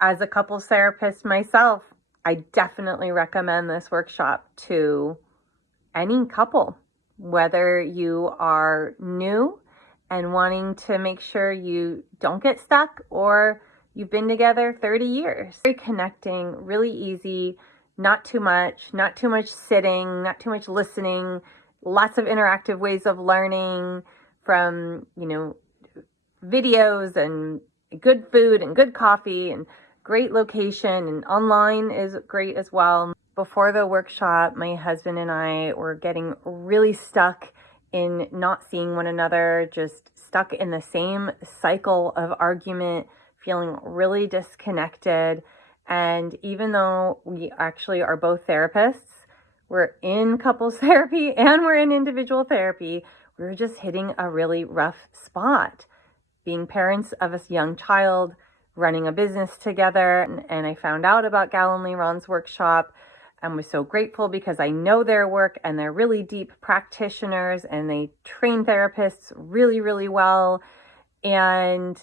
as a couples therapist myself, I definitely recommend this workshop to any couple, whether you are new and wanting to make sure you don't get stuck, or you've been together 30 years. Very connecting, really easy, not too much sitting, not too much listening, lots of interactive ways of learning from, videos and good food and good coffee and great location, and online is great as well. Before the workshop, my husband and I were getting really stuck in not seeing one another, just stuck in the same cycle of argument, feeling really disconnected. And even though we actually are both therapists, we're in couples therapy and we're in individual therapy, we were just hitting a really rough spot. Being parents of a young child, running a business together, and I found out about Gal and Leron's workshop and was so grateful because I know their work and they're really deep practitioners and they train therapists really, really well. And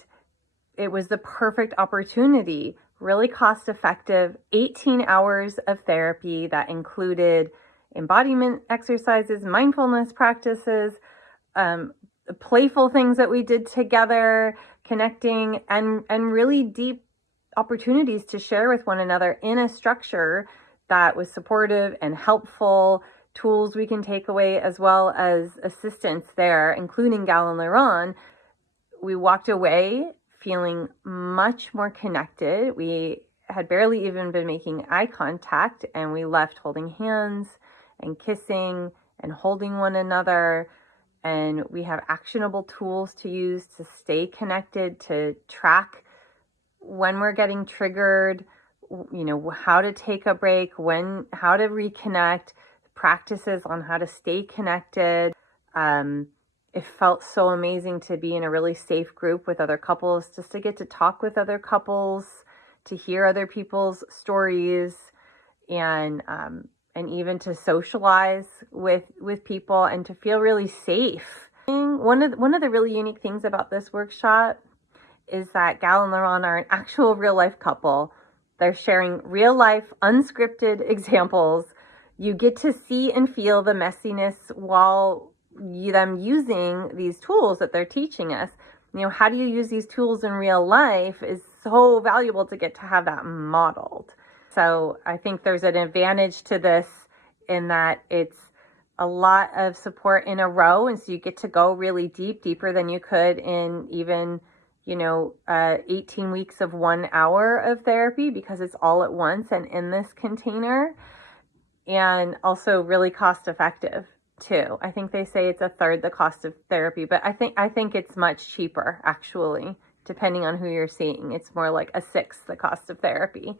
it was the perfect opportunity, really cost effective, 18 hours of therapy that included embodiment exercises, mindfulness practices, playful things that we did together, connecting, and really deep opportunities to share with one another in a structure that was supportive and helpful, tools we can take away as well as assistance there, including Gal and Leron. We walked away feeling much more connected. We had barely even been making eye contact, and we left holding hands and kissing and holding one another. And we have actionable tools to use to stay connected, to track when we're getting triggered, how to take a break, how to reconnect, practices on how to stay connected. It felt so amazing to be in a really safe group with other couples, just to get to talk with other couples, to hear other people's stories, and even to socialize with people and to feel really safe. One of the really unique things about this workshop is that Gal and Leron are an actual real life couple. They're sharing real life, unscripted examples. You get to see and feel the messiness while them using these tools that they're teaching us. How do you use these tools in real life is so valuable to get to have that modeled. So I think there's an advantage to this in that it's a lot of support in a row. And so you get to go really deeper than you could in even, 18 weeks of 1 hour of therapy, because it's all at once and in this container, and also really cost effective too. I think they say it's a third the cost of therapy, but I think it's much cheaper actually, depending on who you're seeing. It's more like a sixth the cost of therapy.